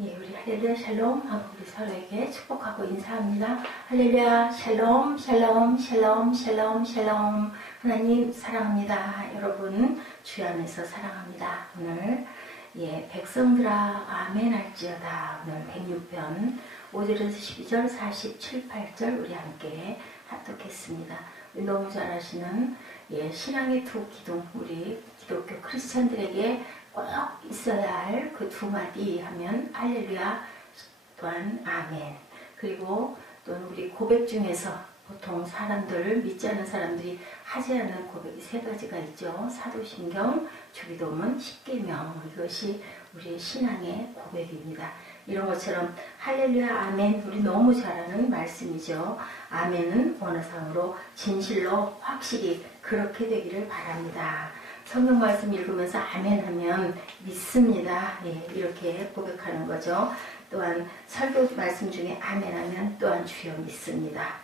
예, 우리 할렐루야 샬롬 하고 우리 서로에게 축복하고 인사합니다. 할렐루야 샬롬 샬롬 샬롬 샬롬 샬롬. 하나님 사랑합니다. 여러분 주 안에서 사랑합니다. 오늘 백성들아 아멘 할지어다. 오늘 106편 5절에서 12절 47, 8절 우리 함께 합독했습니다. 너무 잘 아시는 신앙의 두 기둥, 우리 기독교 크리스찬들에게 꼭 있어야 할 그 두 마디 하면 할렐루야 또한 아멘. 그리고 또 우리 고백 중에서 보통 사람들, 믿지 않는 사람들이 하지 않는 고백이 세 가지가 있죠. 사도신경, 주기도문, 십계명. 이것이 우리의 신앙의 고백입니다. 이런 것처럼 할렐루야 아멘, 우리 너무 잘 아는 말씀이죠. 아멘은 원어상으로 진실로 확실히 그렇게 되기를 바랍니다. 성경 말씀 읽으면서 아멘 하면 믿습니다. 이렇게 고백하는 거죠. 또한 설교 말씀 중에 아멘 하면 또한 주여 믿습니다.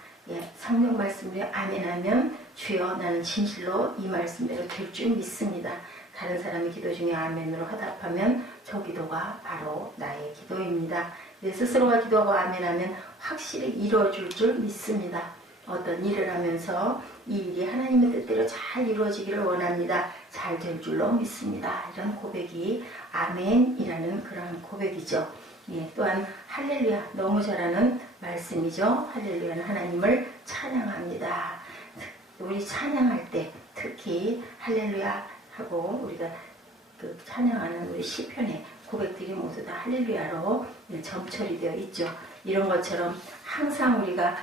성경 말씀에 아멘 하면 주여 나는 진실로 이 말씀대로 될 줄 믿습니다. 다른 사람의 기도 중에 아멘으로 화답하면 저 기도가 바로 나의 기도입니다. 내 스스로가 기도하고 아멘 하면 확실히 이루어질 줄 믿습니다. 어떤 일을 하면서 이 일이 하나님의 뜻대로 잘 이루어지기를 원합니다. 잘 될 줄로 믿습니다. 이런 고백이 아멘이라는 그런 고백이죠. 또한 할렐루야, 너무 잘하는 말씀이죠. 할렐루야는 하나님을 찬양합니다. 우리 찬양할 때 특히 할렐루야 하고 우리가 그 찬양하는 우리 시편의 고백들이 모두 다 할렐루야로 점철이 되어 있죠. 이런 것처럼 항상 우리가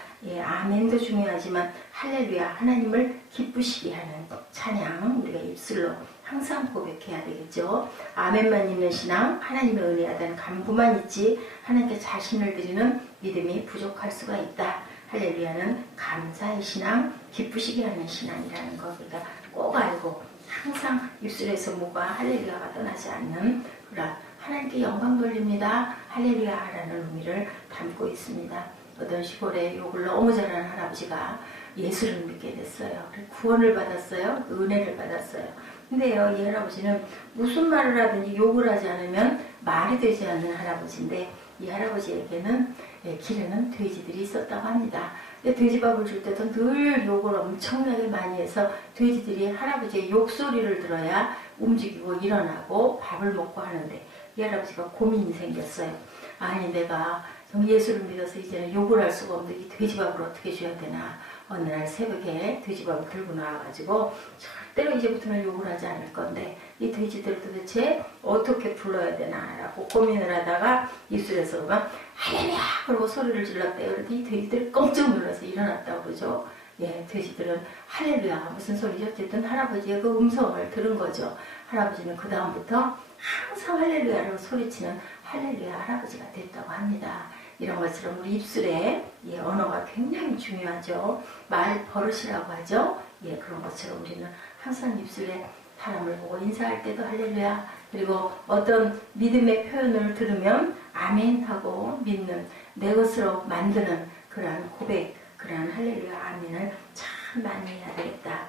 아멘도 중요하지만 할렐루야, 하나님을 기쁘시게 하는 찬양 우리가 입술로 항상 고백해야 되겠죠. 아멘만 있는 신앙, 하나님의 은혜하다는 간구만 있지 하나님께 자신을 드리는 믿음이 부족할 수가 있다. 할렐루야는 감사의 신앙, 기쁘시게 하는 신앙이라는 거 우리가 꼭 알고 항상 입술에서 뭐가 할렐루야가 떠나지 않는 그런 하나님께 영광 돌립니다. 할렐루야라는 의미를 담고 있습니다. 어떤 시골에 욕을 너무 잘하는 할아버지가 예수를 믿게 됐어요. 구원을 받았어요. 은혜를 받았어요. 근데요, 이 할아버지는 무슨 말을 하든지 욕을 하지 않으면 말이 되지 않는 할아버지인데 이 할아버지에게는 길에는 돼지들이 있었다고 합니다. 근데 돼지밥을 줄 때도 늘 욕을 엄청나게 많이 해서 돼지들이 할아버지의 욕소리를 들어야 움직이고 일어나고 밥을 먹고 하는데 이 할아버지가 고민이 생겼어요. 아니 내가 예수를 믿어서 이제는 욕을 할 수가 없는데 이 돼지밥을 어떻게 줘야 되나. 어느 날 새벽에 돼지밥을 들고 나와가지고 절대로 이제부터는 욕을 하지 않을 건데 이 돼지들을 도대체 어떻게 불러야 되나 라고 고민을 하다가 입술에서 막 할렐루야 그러고 소리를 질렀대요. 그런데 이 돼지들이 깜짝 놀라서 일어났다고 그러죠. 돼지들은 할렐루야가 무슨 소리죠? 어쨌든 할아버지의 그 음성을 들은 거죠. 할아버지는 그 다음부터 항상 할렐루야라고 소리치는 할렐루야 할아버지가 됐다고 합니다. 이런 것처럼 우리 입술에 언어가 굉장히 중요하죠. 말 버릇이라고 하죠. 그런 것처럼 우리는 항상 입술에 사람을 보고 인사할 때도 할렐루야, 그리고 어떤 믿음의 표현을 들으면 아멘 하고 믿는 내 것으로 만드는 그러한 고백, 그러한 할렐루야 아멘을 참 많이 해야 되겠다.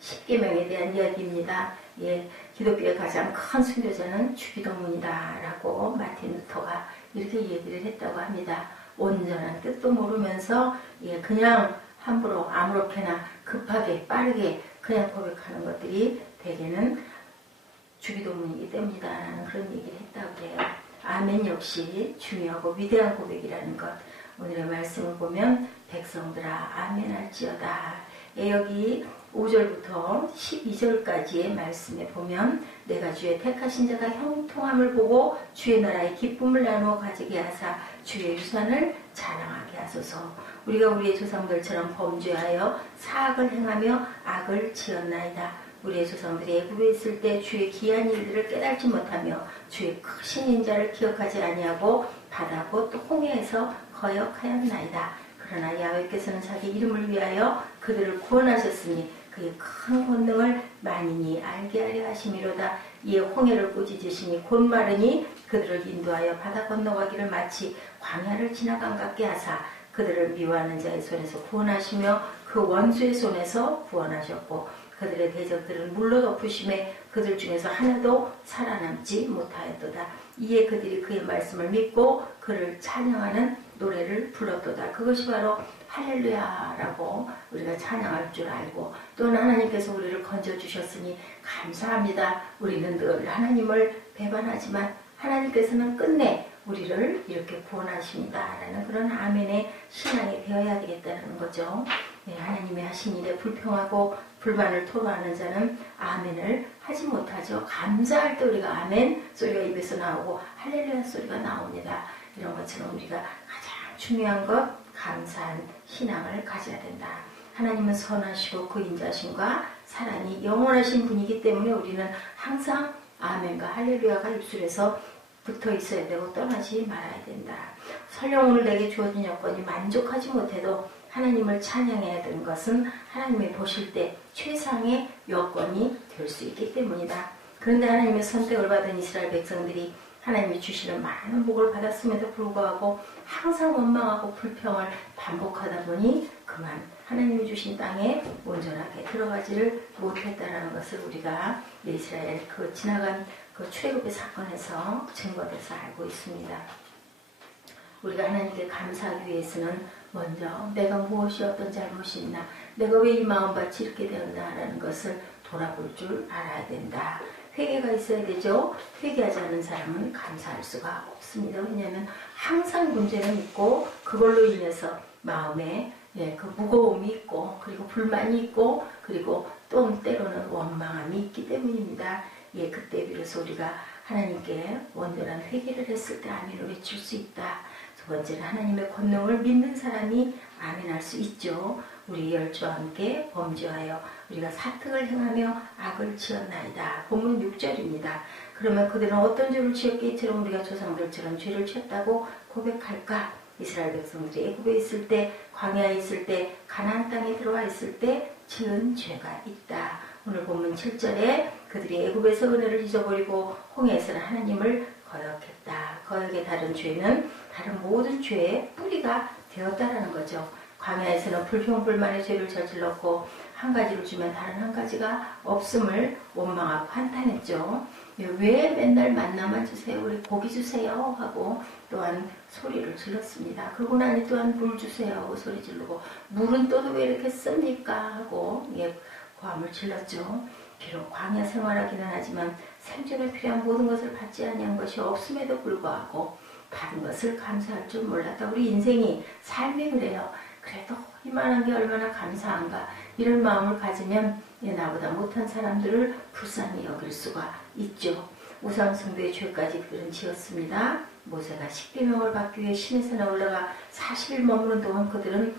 십계명에 대한 이야기입니다. 기독교의 가장 큰 순교자는 주기도문이다 라고 마틴 루터가 이렇게 얘기를 했다고 합니다. 온전한 뜻도 모르면서 그냥 함부로 아무렇게나 급하게 빠르게 그냥 고백하는 것들이 대개는 주기도문이기 때문이다 라는 그런 얘기를 했다고 해요. 아멘 역시 중요하고 위대한 고백이라는 것. 오늘의 말씀을 보면 백성들아 아멘 할지어다. 여기 5절부터 12절까지의 말씀에 보면 내가 주의 택하신 자가 형통함을 보고 주의 나라의 기쁨을 나누어 가지게 하사 주의 유산을 자랑하게 하소서. 우리가 우리의 조상들처럼 범죄하여 사악을 행하며 악을 지었나이다. 우리의 조상들이 애굽에 있을 때 주의 기이한 일들을 깨달지 못하며 주의 크신 인자를 기억하지 아니하고 바다고 또 홍해에서 거역하였나이다. 그러나 야훼께서는 자기 이름을 위하여 그들을 구원하셨으니 그의 큰 권능을 만인이 알게 하려 하심이로다. 이에 홍해를 꾸짖으시니 곧 마르니 그들을 인도하여 바다 건너가기를 마치 광야를 지나간 같게 하사 그들을 미워하는 자의 손에서 구원하시며 그 원수의 손에서 구원하셨고 그들의 대적들은 물로 덮으심에 그들 중에서 하나도 살아남지 못하였도다. 이에 그들이 그의 말씀을 믿고 그를 찬양하는 노래를 불렀도다. 그것이 바로 할렐루야라고 우리가 찬양할 줄 알고, 또는 하나님께서 우리를 건져주셨으니 감사합니다. 우리는 늘 하나님을 배반하지만 하나님께서는 끝내 우리를 이렇게 구원하십니다 라는 그런 아멘의 신앙이 되어야 되겠다는 거죠. 네, 하나님의 하신 일에 불평하고 불만을 토로하는 자는 아멘을 하지 못하죠. 감사할 때 우리가 아멘 소리가 입에서 나오고 할렐루야 소리가 나옵니다. 이런 것처럼 우리가 가장 중요한 것, 감사한 신앙을 가져야 된다. 하나님은 선하시고 그 인자심과 사랑이 영원하신 분이기 때문에 우리는 항상 아멘과 할렐루야가 입술에서 붙어 있어야 되고 떠나지 말아야 된다. 설령 오늘 내게 주어진 여건이 만족하지 못해도 하나님을 찬양해야 되는 것은 하나님이 보실 때 최상의 여건이 될 수 있기 때문이다. 그런데 하나님의 선택을 받은 이스라엘 백성들이 하나님이 주시는 많은 복을 받았음에도 불구하고 항상 원망하고 불평을 반복하다 보니 그만 하나님이 주신 땅에 온전하게 들어가지를 못했다라는 것을 우리가 이스라엘 그 지나간 그 출애굽의 사건에서 증거돼서 알고 있습니다. 우리가 하나님께 감사하기 위해서는 먼저 내가 무엇이 어떤 잘못이 있나, 내가 왜 이 마음밭이 이렇게 되었나라는 것을 돌아볼 줄 알아야 된다. 회개가 있어야 되죠. 회개하지 않은 사람은 감사할 수가 없습니다. 왜냐하면 항상 문제는 있고 그걸로 인해서 마음에 그 무거움이 있고 그리고 불만이 있고 그리고 또 때로는 원망함이 있기 때문입니다. 그때 비로소 우리가 하나님께 온전한 회개를 했을 때 아멘을 외칠 수 있다. 두 번째는 하나님의 권능을 믿는 사람이 아멘할 수 있죠. 우리 열조와 함께 범죄하여 우리가 사특을 행하며 악을 지었나이다. 본문 6절입니다. 그러면 그들은 어떤 죄를 지었기에 이처럼 우리가 조상들처럼 죄를 지었다고 고백할까? 이스라엘 백성들이 애굽에 있을 때, 광야에 있을 때, 가나안 땅에 들어와 있을 때 지은 죄가 있다. 오늘 본문 7절에 그들이 애굽에서 은혜를 잊어버리고 홍해에서는 하나님을 거역했다. 거역에 다른 죄는 다른 모든 죄의 뿌리가 되었다라는 거죠. 광야에서는 불평불만의 죄를 저질렀고 한 가지를 주면 다른 한 가지가 없음을 원망하고 한탄했죠. 왜 맨날 만나만 주세요, 우리 고기 주세요 하고 또한 소리를 질렀습니다. 그러고 나니 또한 물 주세요 하고 소리 지르고 물은 또 왜 이렇게 씁니까 하고 고함을 질렀죠. 비록 광야 생활하기는 하지만 생존에 필요한 모든 것을 받지 아니한 것이 없음에도 불구하고 받은 것을 감사할 줄 몰랐다. 우리 인생이 삶이 그래요. 그래도 이만한 게 얼마나 감사한가, 이런 마음을 가지면 나보다 못한 사람들을 불쌍히 여길 수가 있죠. 우상숭배의 죄까지 그들은 지었습니다. 모세가 십계명을 받기 위해 시내산에 올라가 40일 머무는 동안 그들은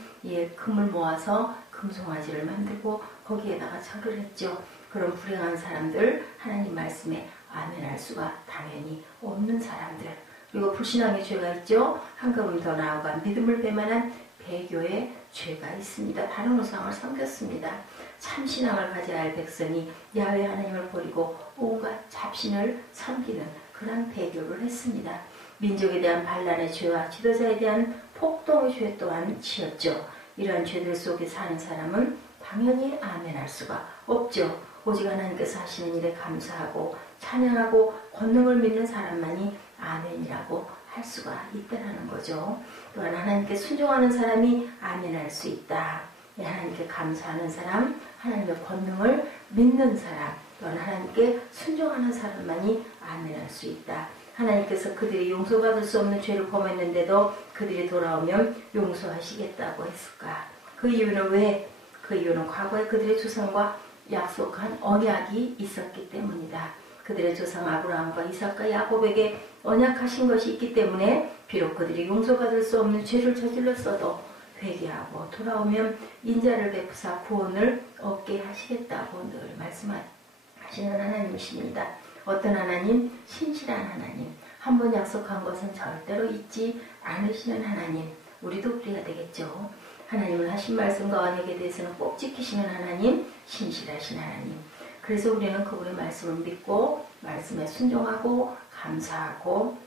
금을 모아서 금송아지를 만들고 거기에다가 절을 했죠. 그런 불행한 사람들, 하나님 말씀에 아멘할 수가 당연히 없는 사람들, 그리고 불신앙의 죄가 있죠. 한 걸음 더 나아가 믿음을 배반한 배교의 죄가 있습니다. 다른 우상을 섬겼습니다. 참신앙을 가져야 할 백성이 야훼 하나님을 버리고 온갖 잡신을 섬기는 그런 배교를 했습니다. 민족에 대한 반란의 죄와 지도자에 대한 폭동의 죄 또한 지었죠. 이러한 죄들 속에 사는 사람은 당연히 아멘할 수가 없죠. 오직 하나님께서 하시는 일에 감사하고 찬양하고 권능을 믿는 사람만이 아멘이라고 할 수가 있다는 거죠. 또한 하나님께 순종하는 사람이 아멘할 수 있다. 하나님께 감사하는 사람, 하나님의 권능을 믿는 사람, 또한 하나님께 순종하는 사람만이 아멘할 수 있다. 하나님께서 그들이 용서받을 수 없는 죄를 범했는데도 그들이 돌아오면 용서하시겠다고 했을까? 그 이유는 왜? 그 이유는 과거에 그들의 조상과 약속한 언약이 있었기 때문이다. 그들의 조상 아브라함과 이삭과 야곱에게 언약하신 것이 있기 때문에 비록 그들이 용서받을 수 없는 죄를 저질렀어도 회개하고 돌아오면 인자를 베푸사 구원을 얻게 하시겠다고 늘 말씀하시는 하나님이십니다. 어떤 하나님? 신실한 하나님. 한 번 약속한 것은 절대로 잊지 않으시는 하나님. 우리도 그래야 되겠죠. 하나님은 하신 말씀과 언약에 대해서는 꼭 지키시는 하나님, 신실하신 하나님. 그래서 우리는 그분의 말씀을 믿고 말씀에 순종하고 감사하고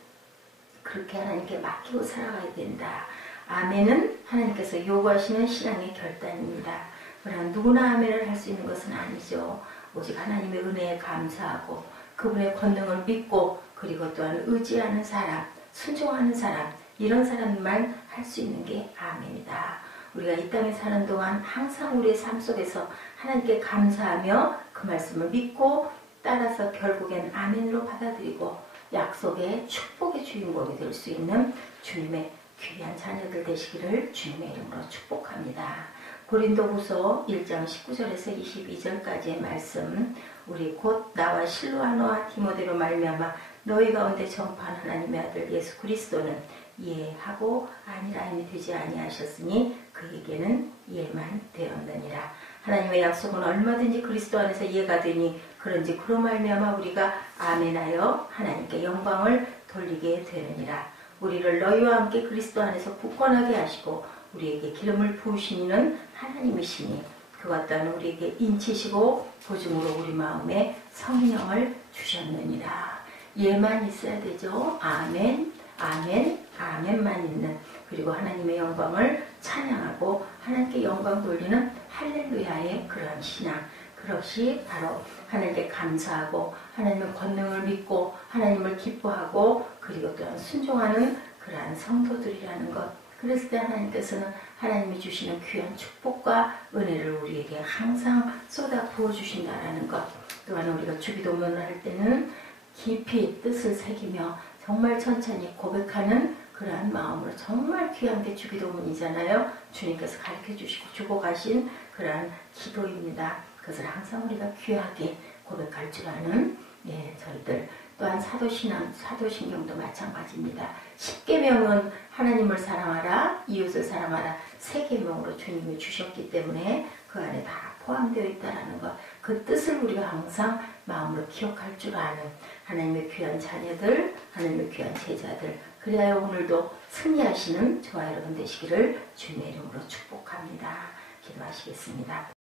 그렇게 하나님께 맡기고 살아가야 된다. 아멘은 하나님께서 요구하시는 신앙의 결단입니다. 그러나 누구나 아멘을 할 수 있는 것은 아니죠. 오직 하나님의 은혜에 감사하고 그분의 권능을 믿고 그 그리고 또한 의지하는 사람, 순종하는 사람, 이런 사람만 할 수 있는 게 아멘이다. 우리가 이 땅에 사는 동안 항상 우리의 삶 속에서 하나님께 감사하며 그 말씀을 믿고 따라서 결국엔 아멘으로 받아들이고 약속의 축복의 주인공이 될 수 있는 주님의 귀한 자녀들 되시기를 주님의 이름으로 축복합니다. 고린도후서 1장 19절에서 22절까지의 말씀, 우리 곧 나와 실로아노와 디모데로 말미암아 너희 가운데 전파한 하나님의 아들 예수 그리스도는 이해하고 아니라임이 되지 아니하셨으니 그에게는 이해만 되었느니라. 하나님의 약속은 얼마든지 그리스도 안에서 이해가 되니 그런지 그로 말미암아 우리가 아멘하여 하나님께 영광을 돌리게 되느니라. 우리를 너희와 함께 그리스도 안에서 굳건하게 하시고 우리에게 기름을 부으신 이는 하나님이시니 그것 또한 우리에게 인치시고 보증으로 우리 마음에 성령을 주셨느니라. 예만 있어야 되죠. 아멘, 아멘, 아멘만 있는, 그리고 하나님의 영광을 찬양하고 하나님께 영광 돌리는 할렐루야의 그러한 신앙, 그것이 바로 하나님께 감사하고 하나님의 권능을 믿고 하나님을 기뻐하고 그리고 또한 순종하는 그러한 성도들이라는 것. 그랬을 때 하나님께서는 하나님이 주시는 귀한 축복과 은혜를 우리에게 항상 쏟아 부어주신다라는 것. 또한 우리가 주기도문을 할 때는 깊이 뜻을 새기며 정말 천천히 고백하는 그러한 마음으로, 정말 귀한 게 주기도문이잖아요. 주님께서 가르쳐 주시고 주고 가신 그러한 기도입니다. 그것을 항상 우리가 귀하게 고백할 줄 아는 저희들. 또한 사도신앙, 사도신경도 마찬가지입니다. 10계명은 하나님을 사랑하라, 이웃을 사랑하라, 3계명으로 주님이 주셨기 때문에 그 안에 다 포함되어 있다는 것. 그 뜻을 우리가 항상 마음으로 기억할 줄 아는 하나님의 귀한 자녀들, 하나님의 귀한 제자들. 그래야 오늘도 승리하시는 저와 여러분 되시기를 주님의 이름으로 축복합니다. 기도하시겠습니다.